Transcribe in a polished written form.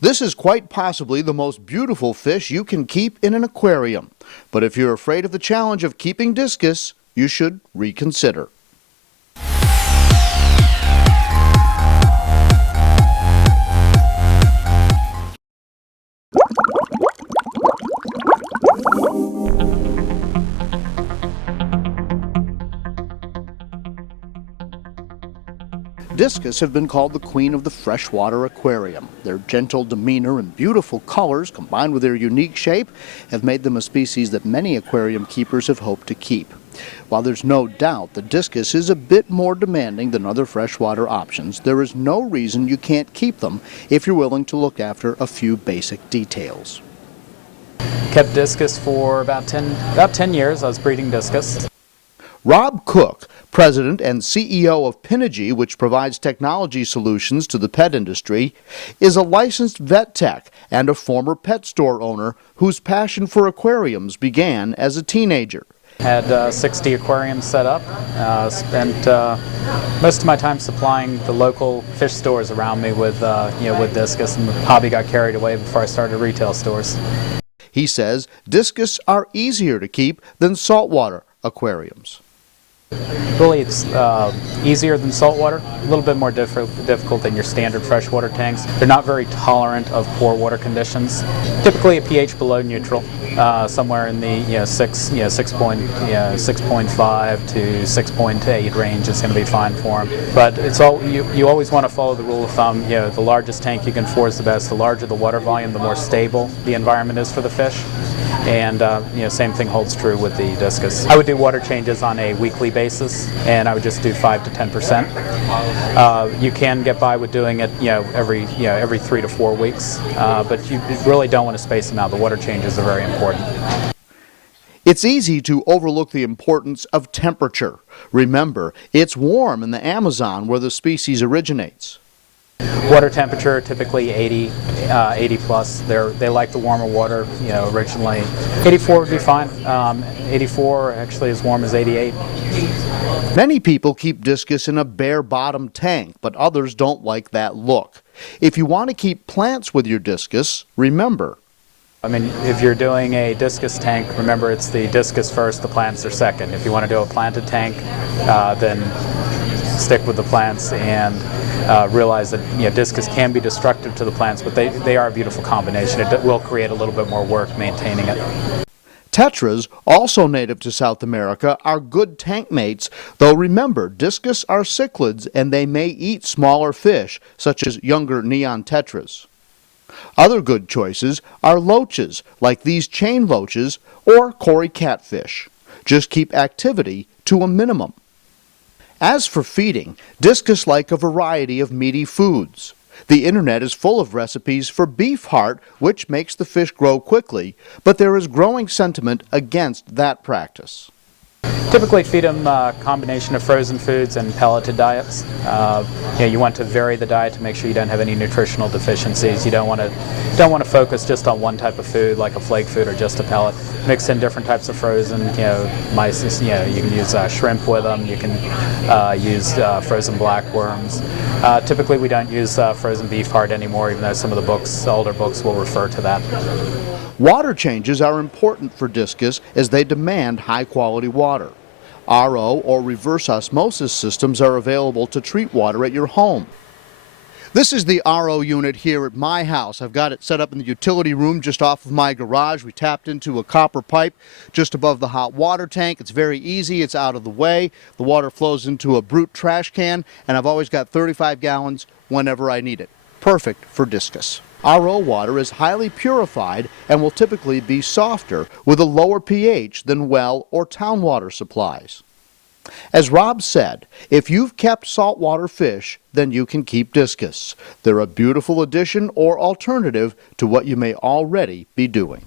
This is quite possibly the most beautiful fish you can keep in an aquarium. But if you're afraid of the challenge of keeping discus, you should reconsider. Discus have been called the queen of the freshwater aquarium. Their gentle demeanor and beautiful colors, combined with their unique shape, have made them a species that many aquarium keepers have hoped to keep. While there's no doubt the discus is a bit more demanding than other freshwater options, there is no reason you can't keep them if you're willing to look after a few basic details. Kept discus for about 10 years. I was breeding discus. Rob Cook, president and CEO of Pelleted, which provides technology solutions to the pet industry, is a licensed vet tech and a former pet store owner whose passion for aquariums began as a teenager. Had 60 aquariums set up. Spent most of my time supplying the local fish stores around me with discus, and the hobby got carried away before I started retail stores. He says discus are easier to keep than saltwater aquariums. Really, it's easier than saltwater, a little bit more difficult than your standard freshwater tanks. They're not very tolerant of poor water conditions. Typically a pH below neutral, somewhere in the 6.5 to 6.8 range is going to be fine for them. But it's all you always want to follow the rule of thumb. The largest tank you can afford is the best. The larger the water volume, the more stable the environment is for the fish. And same thing holds true with the discus. I would do water changes on a weekly basis, and I would just do 5 to 10%. You can get by with doing it, every 3 to 4 weeks, but you really don't want to space them out. The water changes are very important. It's easy to overlook the importance of temperature. Remember, it's warm in the Amazon where the species originates. Water temperature typically 80 plus. They like the warmer water. Originally 84 would be fine. 84 actually as warm as 88. Many people keep discus in a bare bottom tank, but others don't like that look. If you want to keep plants with your discus, remember. If you're doing a discus tank, remember it's the discus first, the plants are second. If you want to do a planted tank, then stick with the plants and realize that discus can be destructive to the plants, but they are a beautiful combination. It will create a little bit more work maintaining it. Tetras, also native to South America, are good tank mates, though remember, discus are cichlids and they may eat smaller fish, such as younger neon tetras. Other good choices are loaches, like these chain loaches, or cory catfish. Just keep activity to a minimum. As for feeding, discus like a variety of meaty foods. The internet is full of recipes for beef heart, which makes the fish grow quickly, but there is growing sentiment against that practice. Typically feed them a combination of frozen foods and pelleted diets. You want to vary the diet to make sure you don't have any nutritional deficiencies. You don't want to focus just on one type of food like a flake food or just a pellet. Mix in different types of frozen, mice. You can use shrimp with them. You can use frozen blackworms. Typically we don't use frozen beef heart anymore, even though some of the older books will refer to that. Water changes are important for discus as they demand high-quality water. RO or reverse osmosis systems are available to treat water at your home. This is the RO unit here at my house. I've got it set up in the utility room just off of my garage. We tapped into a copper pipe just above the hot water tank. It's very easy. It's out of the way. The water flows into a Brute trash can, and I've always got 35 gallons whenever I need it. Perfect for discus. RO water is highly purified and will typically be softer with a lower pH than well or town water supplies. As Rob said, if you've kept saltwater fish, then you can keep discus. They're a beautiful addition or alternative to what you may already be doing.